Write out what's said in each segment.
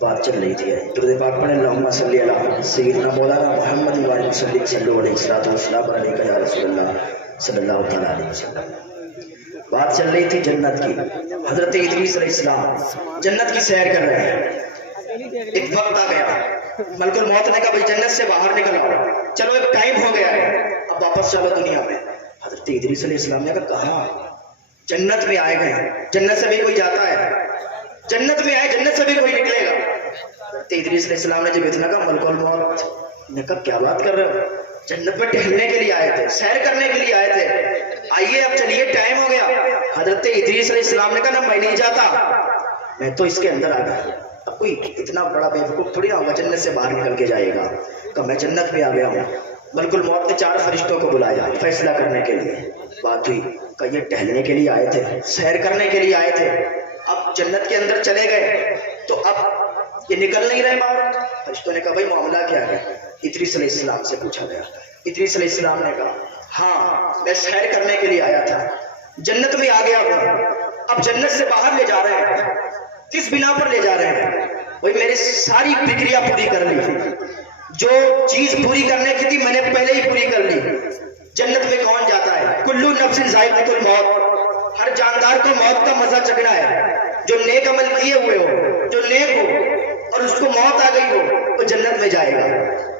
بات چل رہی تھی درود پاک پڑھیں اللہم صلی علی سیدنا مولانا محمد وعلیہ وسلم صلی اللہ علیہ وسلم علیکہ یا رسول اللہ صلی اللہ تعالیٰ علیہ وسلم۔ بات چل رہی تھی جنت کی۔ حضرت ادریس علیہ السلام جنت کی سیر کر رہے ہیں۔ ایک وقت آ گیا، ملک الموت نے کہا بھئی جنت سے باہر نکل آؤ، چلو ایک ٹائم ہو گیا ہے، اب واپس چلو دنیا میں۔ حضرت ادریس علیہ السلام نے کہا جنت میں آئے گئے، جنت سے بھی کوئی جاتا ہے، جنت میں آئے جنت سے بھی کوئی نکلے گا۔ حضرت ادریس علیہ السلام نے جب اتنا کہا ملک الموت نے کہا کیا بات کر رہے ہو، جنت میں ٹہلنے کے لیے آئے تھے، سیر کرنے کے لیے آئے تھے، آئیے اب چلیے ٹائم ہو گیا۔ حضرت ادریس علیہ السلام نے کہا نہ میں نہیں جاتا، میں تو اس کے اندر آ گیا۔ اب کوئی اتنا بڑا بیوقوف تھوڑی نہ ہوگا جنت سے باہر نکل کے جائے گا، کہ میں جنت میں آ گیا ہوں۔ ملک الموت نے 4 فرشتوں کو بلایا فیصلہ کرنے کے لیے۔ بات ہوئی کہ یہ ٹہلنے کے لیے آئے تھے، سیر کرنے کے لیے آئے تھے، اب جنت کے اندر چلے گئے تو اب یہ نکل نہیں رہے باہر۔ فرشتوں نے کہا بھائی معاملہ کیا ہے؟ ادریس علیہ السلام سے پوچھا گیا۔ ادریس علیہ السلام نے کہا ہاں میں سیر کرنے کے لیے آیا تھا، جنت میں آ گیا ہوں، اب جنت سے باہر لے جا رہے ہیں، کس بنا پر لے جا رہے ہیں؟ بھائی میری ساری فکریاں پوری کر لی، جو چیز پوری کرنے کی تھی میں نے پہلے ہی پوری کر لی۔ جنت میں کون جاتا ہے؟ کلو نفس ذائقۃ الموت، ہر جاندار کو موت کا مزہ چکھنا ہے۔ جو نیک عمل کیے ہوئے ہو، جو نیک ہو اور اس کو موت آ گئی ہو وہ جنت میں جائے گا۔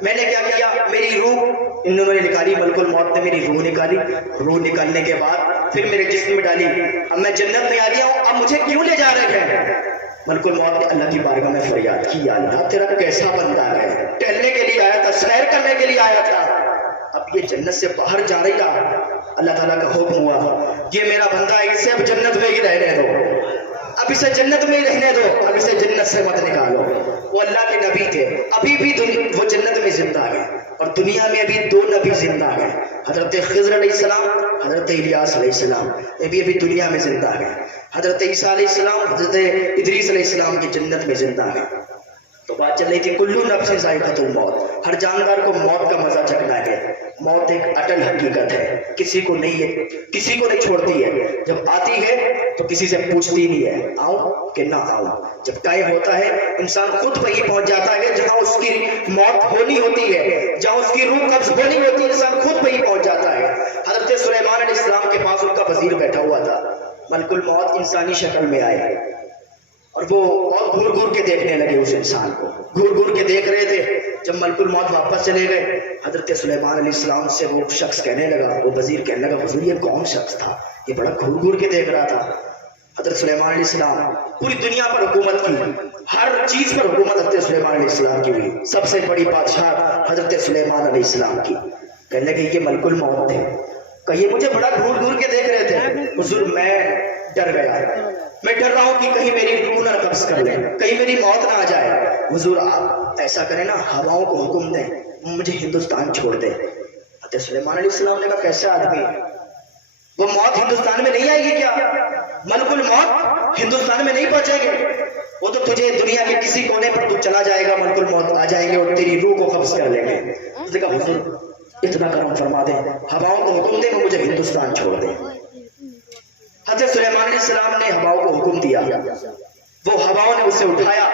میں نے کیا کیا؟ میری روح انہوں نے نکالی، ملک الموت نے میری روح نکالی، روح نکالنے کے بعد پھر میرے جسم میں ڈالی، اب میں جنت میں آ گیا ہوں، اب مجھے کیوں لے جا رہے ہیں؟ ملک الموت نے اللہ کی بارگاہ میں فریاد کی یا اللہ تیرا کیسا بندہ ہے، ٹہلنے کے لیے آیا تھا، سیر کرنے کے لیے آیا تھا، اب یہ جنت سے باہر جا رہی ہے۔ اللہ تعالیٰ کا حکم ہوا یہ میرا بندہ ہے، اسے اب جنت میں ہی رہنے دو، اب اسے جنت میں ہی رہنے دو، اب اسے جنت سے مت نکالو۔ وہ اللہ کے نبی تھے، ابھی بھی وہ جنت میں زندہ ہے، اور دنیا میں ابھی 2 نبی زندہ ہیں، حضرت خضر علیہ السلام، حضرت الیاس علیہ السلام، ابھی دنیا میں زندہ ہیں۔ حضرت عیسیٰ علیہ السلام، حضرت ادریس علیہ السلام کی جنت میں زندہ ہیں۔ تو بات چل رہی تھی کلو نفس ذائقۃ الموت، ہر جاندار کو موت کا مزہ چکھنا ہے۔ موت ایک اٹل حقیقت ہے، کسی کو نہیں چھوڑتی ہے، جب آتی ہے تو کسی سے پوچھتی نہیں ہے آؤں کہ نہ آؤں، جب قائم ہوتا ہے انسان خود وہیں پہنچ جاتا ہے جہاں اس کی موت ہونی ہوتی ہے، جہاں اس کی روح قبض ہونی ہوتی ہے، انسان خود وہیں پہنچ جاتا ہے۔ حضرت سلیمان علیہ السلام کے پاس ان کا وزیر بیٹھا ہوا تھا، ملک الموت انسانی شکل میں آئے اور وہ اور گھور گھور کے دیکھنے لگے، اس انسان کو گھور گھور کے دیکھ رہے تھے۔ جب ملک الموت واپس چلے گئے، حضرت سلیمان علیہ السلام سے وہ شخص کہنے لگا، وہ وزیر کہنے لگا حضور یہ کون شخص تھا، یہ بڑا گھور گھور کے دیکھ رہا تھا۔ حضرت سلیمان علیہ السلام پوری دنیا پر حکومت کی، ہر چیز پر حکومت حضرت سلیمان علیہ السلام کی ہوئی، سب سے بڑی بادشاہ حضرت سلیمان علیہ السلام کی۔ کہنے لگے یہ ملک الموت تھے، کہ یہ مجھے بڑا گھور گھور کے دیکھ رہے تھے، حضور میں ڈر گیا، میں ڈر رہا ہوں کہ کہیں میری روح نہ قبض کر لیں، کہیں میری موت نہ آ جائے۔ حضور آپ ایسا کریں نا، ہواؤں کو حکم دیں مجھے ہندوستان چھوڑ دیں۔ حضرت سلیمان علیہ السلام نے کہا کیسا آدمی، وہ موت ہندوستان میں نہیں آئے گی کیا؟ ملک الموت ہندوستان میں نہیں پہنچیں گے، وہ تو تجھے دنیا کے کسی کونے پر تو چلا جائے گا، ملک الموت آ جائیں گے اور تیری روح کو قبض کر لیں گے۔ اس نے کہا حضور اتنا کرم فرما دیں، ہواؤں کو حکم دیں وہ مجھے ہندوستان چھوڑ دیں۔ حضرت سلیمان علیہ السلام نے ہواؤں کو حکم دیا، وہ ہواؤں نے اسے اٹھایا،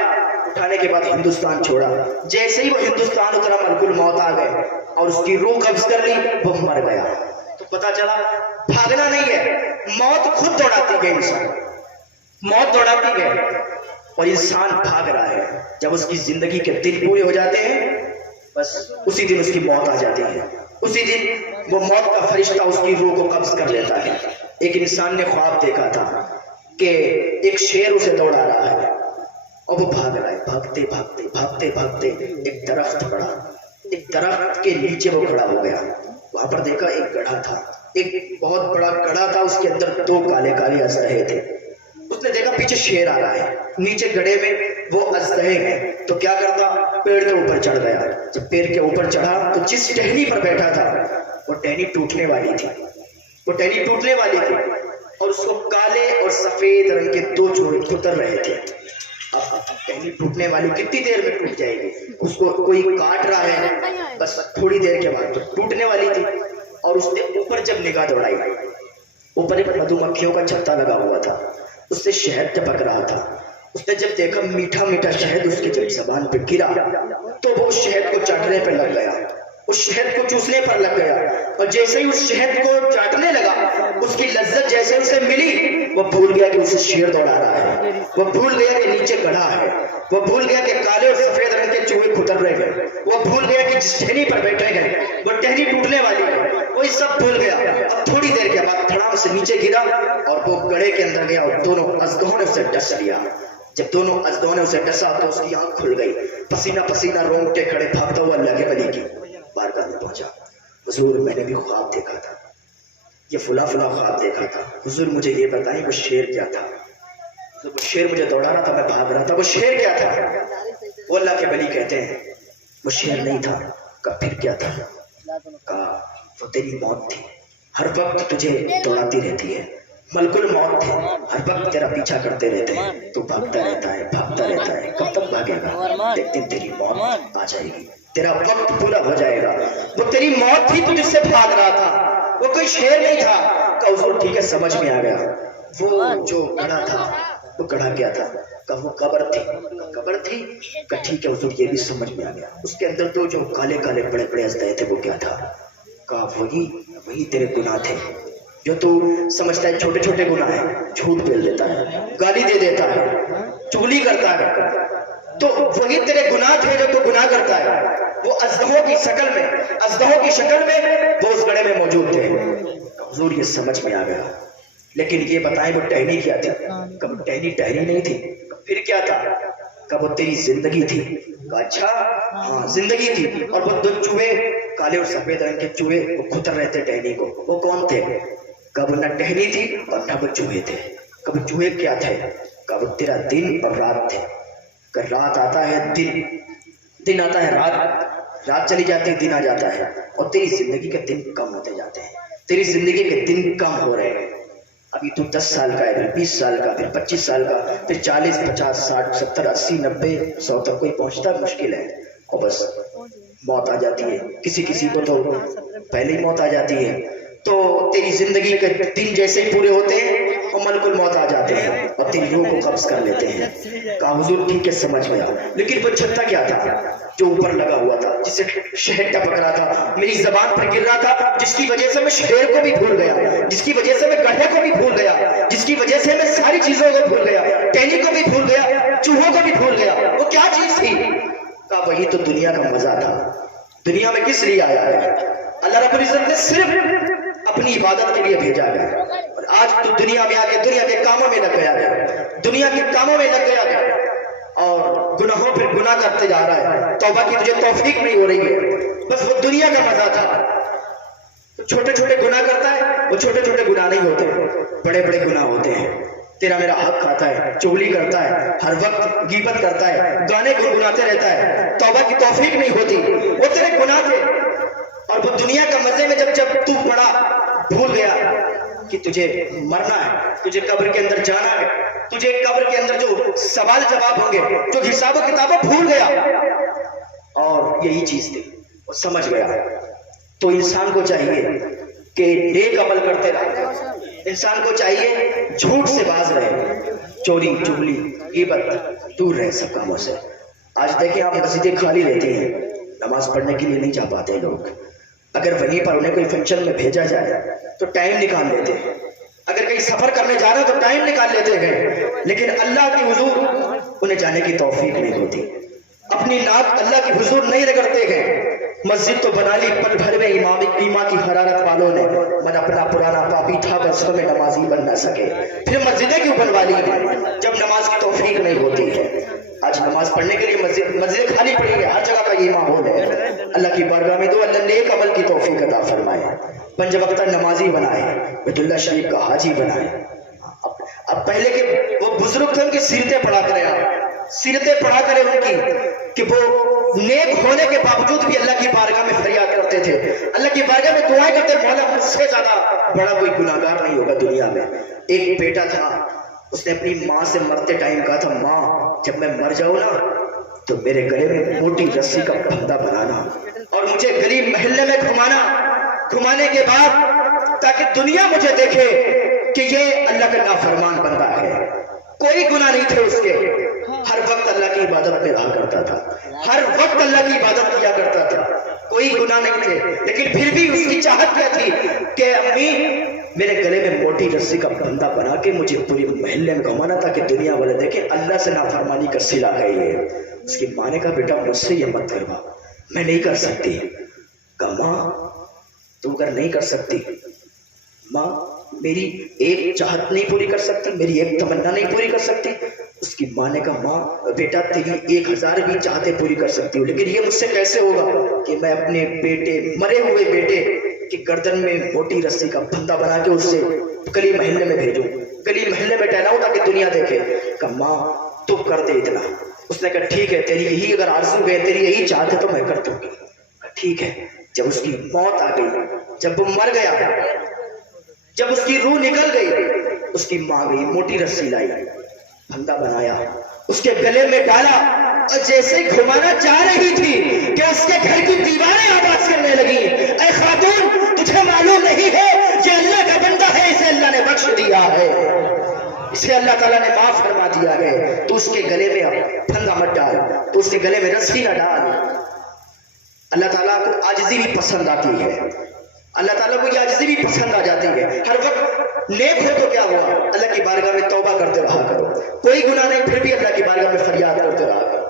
اٹھانے کے بعد ہندوستان چھوڑا۔ جیسے ہی وہ ہندوستان اترا ملک الموت آ گئے اور اس کی روح قبض کر لی، وہ مر گیا۔ تو پتا چلا بھاگنا نہیں ہے، موت خود دوڑاتی گئی، انسان موت دوڑاتی گئی اور انسان بھاگ رہا ہے۔ جب اس کی زندگی کے دن پورے ہو جاتے ہیں بس اسی دن اس کی موت آ جاتی ہے، اسی دن وہ موت کا فرشتہ اس کی روح کو قبض کر لیتا ہے۔ ایک انسان نے خواب دیکھا تھا کہ ایک شیر اسے دوڑا رہا ہے اور وہ بھاگ رہا ہے، بھاگتے بھاگتے بھاگتے بھاگتے ایک درخت پڑا، ایک درخت کے نیچے وہ کھڑا ہو گیا۔ وہاں پر دیکھا ایک گڑھا تھا، ایک بہت بڑا گڑھا تھا، اس کے اندر 2 کالے کالے اژدہے تھے۔ اس نے دیکھا پیچھے شیر آ رہا ہے، نیچے گڑھے میں وہ اژدہے ہیں، تو کیا کرتا پیڑ کے اوپر چڑھ گیا۔ جب پیڑ کے اوپر چڑھا تو جس ٹہنی پر بیٹھا تھا وہ ٹہنی ٹوٹنے والی تھی، وہ ٹہنی ٹوٹنے والی تھی اور اس کو کالے اور سفید رنگ کے 2 جوڑے اتر رہے تھے۔ اب ٹہنی ٹوٹنے والی کتنی دیر میں ٹوٹ جائے گی، اس کو کوئی کاٹ رہا ہے، بس تھوڑی دیر کے بعد ٹوٹنے والی تھی۔ اور اس نے اوپر جب نگاہ دوڑائی، اوپر ایک مدھو مکھیوں کا چھتا لگا ہوا تھا، اس سے شہد ٹپک رہا تھا۔ اس نے جب دیکھا میٹھا میٹھا شہد اس کی جب زبان پہ گرا تو وہ شہد کو چاٹنے پہ لگ گیا، اس شہد کو چوسنے پر لگ گیا، اور جیسے ہی اس شہد کو چاٹنے لگا اس کی لذت جیسے اسے ملی، وہ بھول گیا کہ اسے شیر دوڑا رہا ہے، وہ بھول گیا کہ نیچے گڑھا ہے، وہ بھول گیا کہ کالے اور سفید رنگ کے چوہے کتر رہے گئے، وہ بھول گیا کہ جس ٹہنی پر بیٹھے گئے وہ ٹہنی ٹوٹنے والی ہے، وہ سب بھول گیا۔ اب تھوڑی دیر کے بعد دھڑام سے نیچے گرا اور وہ گڑھے کے اندر گیا اور دونوں ازدہوں نے اسے ڈس لیا۔ جب دونوں ازدہوں نے اسے ڈسا تو اس کی آنکھ کھل گئی، پسینہ پسینہ رونگٹے کھڑے بھاگتا ہوا اللہ کے ولی کی بارگاہ میں پہنچا۔ حضور میں نے بھی خواب دیکھا تھا، یہ فلاں فلاں خواب دیکھا تھا، حضور مجھے یہ بتائیں وہ شیر کیا تھا؟ وہ شیر مجھے دوڑا رہا تھا، میں بھاگ رہا تھا، وہ شیر کیا تھا؟ وہ اللہ کے ولی کہتے ہیں وہ شیر نہیں تھا۔ کہا پھر کیا تھا؟ کہا وہ تیری موت تھی، ہر وقت تجھے دوڑاتی رہتی ہے، ملک الموت تھے، ہر وقت تیرا پیچھا کرتے رہتے ہیں، تو بھاگتا رہتا ہے بھاگتا رہتا ہے، کب تک بھاگے گا؟ ایک دن تیری موت آ جائے گی، تیرا وقت پورا ہو جائے گا۔ وہ تیری موت تھی تو جس سے بھاگ رہا تھا، وہ کوئی شیر نہیں تھا۔ کہا حضور ٹھیک ہے سمجھ میں آ گیا، وہ جو گڑھا تھا وہ گڑھا کیا تھا؟ کہا وہ قبر تھی۔ قبر تھی؟ کہا ٹھیک ہے حضور یہ بھی سمجھ میں آ گیا، اس کے اندر تو جو کالے کالے بڑے بڑے ازدے تھے وہ کیا تھا؟ کہا وہی تیرے گناہ تھے جو تو سمجھتا ہے چھوٹے چھوٹے گناہ ہیں، جھوٹ بول دیتا ہے، گالی دے دیتا ہے، چغلی کرتا ہے، تو وہی تیرے گناہ تھے جو تو گناہ کرتا ہے، وہ ازدہوں کی شکل میں وہ اس گڑھے میں موجود تھے۔ حضور یہ سمجھ میں آ گیا، لیکن یہ بتائیں وہ ٹہنی کیا تھی؟ کب ٹہنی نہیں تھی، پھر کیا تھا؟ کب وہ تیری زندگی تھی؟ کہا اچھا ہاں زندگی تھی، اور وہ دو چوہے کالے اور سفید رنگ کے چوہے وہ کھتر رہے تھے ٹہنی کو، وہ کون تھے؟ کب نہ ٹہنی تھی اور نہ وہ چوہے تھے۔ کب چوہے کیا تھے؟ کب وہ تیرا دن اور رات تھے۔ کہ رات آتا ہے دن آتا ہے، رات چلی جاتی ہے، دن آ جاتا ہے، اور تیری زندگی کے دن کم ہوتے جاتے ہیں، تیری زندگی کے دن کم ہو رہے ہیں۔ ابھی تو 10 سال کا ہے، پھر 20 سال کا، پھر 25 سال کا، پھر 40 50 60 70 80 90 100 تک کوئی پہنچتا مشکل ہے، اور بس موت آ جاتی ہے۔ کسی کو تو پہلے ہی موت آ جاتی ہے، تو تیری زندگی کے دن جیسے ہی پورے ہوتے ہیں اور ملک الموت آ جاتے ہیں اور تیری روح کو قبض کر لیتے ہیں۔ کہا حضور ٹھیک ہے سمجھ میں آ، لیکن وہ چھتا کیا تھا جو اوپر لگا ہوا تھا، جس سے شہد ٹپک رہا تھا، میری زبان پر گر رہا تھا، جس کی وجہ سے میں شیر کو بھی بھول گیا، جس کی وجہ سے میں گڑھے کو بھی بھول گیا، جس کی وجہ سے میں ساری چیزوں کو بھول گیا، ٹہنی کو بھی بھول گیا، چوہوں کو بھی بھول گیا، وہ کیا چیز تھی؟ کہا وہی تو دنیا کا مزہ تھا۔ دنیا میں کس لیے آیا ہے؟ اللہ رب العزت نے صرف اپنی عبادت کے لیے بھیجا ہے، اور آج تو دنیا میں آ کے دنیا کے کاموں میں لگ گیا اور گناہوں پر گناہ کرتے جا رہا ہے، توبہ کی تجھے توفیق نہیں ہو رہی ہے، بس وہ دنیا کا مزہ تھا۔ چھوٹے چھوٹے گناہ کرتا ہے، وہ چھوٹے چھوٹے گناہ نہیں ہوتے، بڑے بڑے گناہ ہوتے ہیں۔ تیرا میرا حق کھاتا ہے، چغلی کرتا ہے، ہر وقت غیبت کرتا ہے، گانے گنگناتے رہتا ہے، توبہ کی توفیق نہیں ہوتی، وہ تیرے گناہ تھے۔ اور وہ دنیا کا مزے میں جب تو پڑا، بھول گیا کہ تجھے مرنا ہے، تجھے قبر کے اندر جانا ہے، تجھے قبر کے اندر جو سوال جواب ہوں گے، جو حساب و کتابوں بھول گیا، اور یہی چیز تھی، وہ سمجھ گیا۔ تو انسان کو چاہیے کہ نیک عمل کرتے رہے، انسان کو چاہیے جھوٹ سے باز رہے، چوری چغلی غیبت دور رہے سب کاموں سے۔ آج دیکھیں آپ مسجدیں خالی رہتی ہیں، نماز پڑھنے کے لیے نہیں جا پاتے لوگ، اگر وہیں پر انہیں کوئی فنکشن میں بھیجا جائے تو ٹائم نکال لیتے ہیں، اگر کہیں سفر کرنے جانا تو ٹائم نکال لیتے ہیں، لیکن اللہ کی حضور انہیں جانے کی توفیق نہیں ہوتی، اپنی نعت اللہ کی حضور نہیں رگڑتے ہیں۔ مسجد تو بنا لی پل بھر میں ایمان کی حرارت والوں نے، من اپنا پرانا پاپی تھا برسوں میں نمازی بن نہ سکے، پھر مسجدیں کیوں بنوا لی جب نماز کی توفیق نہیں ہوتی ہے۔ آج نماز پڑھنے کے لیے مسجد خالی پڑی ہے، ہر جگہ کا یہ ماحول ہے۔ اللہ کی بارگاہ میں دو اللہ نیک عمل کی توفیق عطا فرمائے، پنج وقتہ نمازی بنائے، بیت اللہ شریف کا حاجی بنائے۔ اب پہلے کے وہ بزرگ تھے، ان کی سیرتیں پڑھا کریں، سیرتیں پڑھا کریں ان کی، کہ وہ نیک ہونے کے باوجود بھی اللہ کی بارگاہ میں فریاد کرتے تھے، اللہ کی بارگاہ میں دعائیں کرتے، مولا مجھ سے زیادہ بڑا کوئی گناہگار نہیں ہوگا دنیا میں۔ ایک بیٹا تھا، اس نے اپنی ماں سے مرتے ٹائم کہا تھا، ماں جب میں مر جاؤں نا تو میرے گلے میں موٹی رسی کا پھندا بنانا اور مجھے گلی محلے میں گھمانے کے بعد تاکہ دنیا مجھے دیکھے کہ یہ اللہ کا نافرمان بندہ ہے، کوئی گناہ نہیں تھے اس کے، ہر وقت اللہ کی عبادت میں رہا کرتا تھا، ہر وقت اللہ کی عبادت کیا کرتا تھا، کوئی گناہ نہیں تھے، لیکن پھر بھی اس کی چاہت کیا تھی کہ امی میرے گلے میں موٹی رسی کا بندہ بنا کے مجھے پوری محلے میں گھمانا تاکہ دنیا والے دیکھیں اللہ سے نافرمانی کا صلہ ہے یہ۔ اس کی ماں نے کہا بیٹا مجھ سے یہ مت کروا، میں نہیں کر سکتی۔ کہا ماں تو اگر نہیں کر سکتی، ماں میری ایک چاہت نہیں پوری کر سکتی، میری ایک تمنا نہیں پوری کر سکتی؟ اس کی ماں نے کہا ماں بیٹا تیری 1000 بھی چاہتے پوری کر سکتی ہوں، لیکن یہ مجھ سے کیسے ہوگا کہ میں اپنے بیٹے، مرے ہوئے بیٹے کی گردن میں موٹی رسی کا پھندا بنا کے اس سے گلی محلے میں بھیجوں، گلی محلے میں ٹہلاؤں تاکہ دنیا دیکھے۔ کہا ماں تو کر دے اتنا۔ اس نے کہا ٹھیک ہے، تیری یہی اگر آرزو ہے، تیری یہی چاہت ہے تو میں کر دوں گی۔ ٹھیک ہے۔ جب اس کی موت آ گئی، جب وہ مر گیا، جب اس کی روح نکل گئی، اس کی ماں گئی موٹی رسی لائی، پھندا بنایا، اس کے گلے میں ڈالا، اور جیسے گھمانا چاہ رہی تھی کہ اس کے گھر کی دیواریں آواز کرنے لگی، اے خاتون تجھے معلوم نہیں ہے یہ اللہ کا بندہ ہے، اسے اللہ نے بخش دیا ہے، اسے اللہ تعالیٰ نے معاف فرما دیا ہے، تو اس کے گلے میں پھندا مت ڈال، تو اس کے گلے میں رسی نہ ڈال۔ اللہ تعالیٰ کو عاجزی بھی پسند آتی ہے، اللہ تعالیٰ کو یہ عاجزی بھی پسند آ جاتی ہے۔ ہر وقت نیک ہو تو کیا ہوا، اللہ کی بارگاہ میں توبہ کرتے رہا کرو، کوئی گناہ نہیں پھر بھی اللہ کی بارگاہ میں فریاد کرتے رہا کرو۔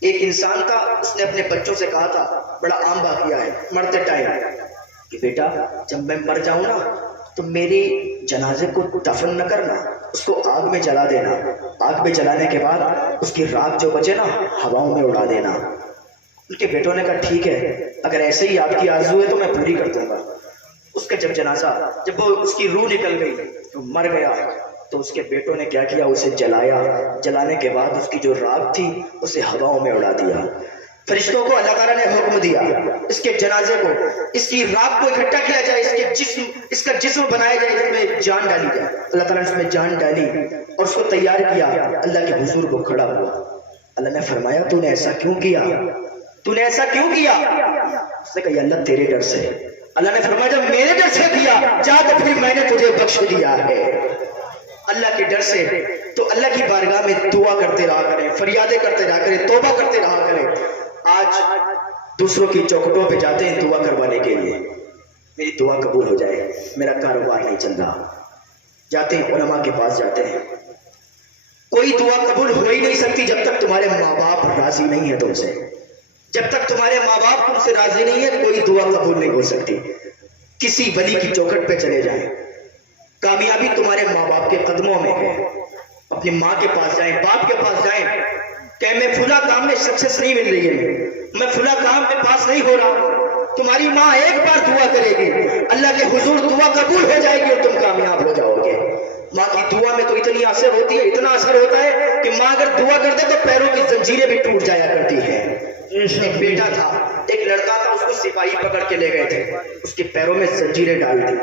ایک انسان تھا، اس نے اپنے بچوں سے کہا تھا، بڑا عام واقعہ ہے مرتے ٹائم، کہ بیٹا جب میں مر جاؤں نا تو میری جنازے کو دفن نہ کرنا، اس کو آگ میں جلا دینا، آگ میں جلانے کے بعد اس کی راکھ جو بچے نا ہواؤں میں اڑا دینا۔ ان کے بیٹوں نے کہا ٹھیک ہے، اگر ایسے ہی آپ کی آرزو ہے تو میں پوری کر دوں گا۔ اس کا جب جنازہ، جب وہ اس کی روح نکل گئی تو مر گیا، تو اس کے بیٹوں نے کیا کیا، اسے جلایا، جلانے کے بعد اس کی جو راکھ تھی اسے ہواؤں میں اڑا دیا۔ فرشتوں کو اللہ تعالیٰ نے حکم دیا اس کے جنازے کو، اس کی راکھ کو اکٹھا کیا جائے، اس کا جسم بنایا جائے، اس میں جان ڈالی جائے۔ اللہ تعالیٰ نے اس میں جان ڈالی اور اس کو تیار کیا، اللہ کے حضور کو کھڑا ہوا۔ اللہ نے فرمایا تو نے ایسا کیوں کیا، تو نے ایسا کیوں کیا؟ اس نے کہا اللہ تیرے ڈر سے۔ اللہ نے فرمایا جب میرے ڈر سے کیا جا تو پھر میں نے تجھے بخش دیا ہے۔ اللہ کے ڈر سے تو اللہ کی بارگاہ میں دعا کرتے رہا کریں، فریادیں کرتے رہا کریں، توبہ کرتے رہا کریں۔ آج دوسروں کی چوکھٹوں پہ جاتے ہیں دعا کروانے کے لیے، میری دعا قبول ہو جائے، میرا کاروبار نہیں چل رہا، جاتے ہیں علماء کے پاس جاتے ہیں۔ کوئی دعا قبول ہو ہی نہیں سکتی جب تک تمہارے ماں باپ راضی نہیں ہے تم سے، جب تک تمہارے ماں باپ تم سے راضی نہیں ہے کوئی دعا قبول نہیں ہو سکتی۔ کسی ولی کی چوکھٹ پہ چلے جائیں، کامیابی تمہارے ماں باپ کے قدموں میں ہے۔ اپنی ماں کے پاس جائیں، باپ کے پاس جائیں کہ میں فلاں کام میں سکسیس نہیں مل رہی ہے، میں فلاں کام میں پاس نہیں ہو رہا، تمہاری ماں ایک بار دعا کرے گی، اللہ کے حضور دعا قبول ہو جائے گی اور تم کامیاب ہو جاؤ گے۔ ماں کی دعا میں تو اتنی اثر ہوتی ہے، اتنا اثر ہوتا ہے کہ ماں اگر دعا کر دے تو پیروں کی زنجیریں بھی ٹوٹ جایا کرتی ہے۔ ایک بیٹا تھا، ایک لڑکا تھا، اس کو سپاہی پکڑ کے لے گئے تھے، اس کے پیروں میں زنجیریں ڈال دی،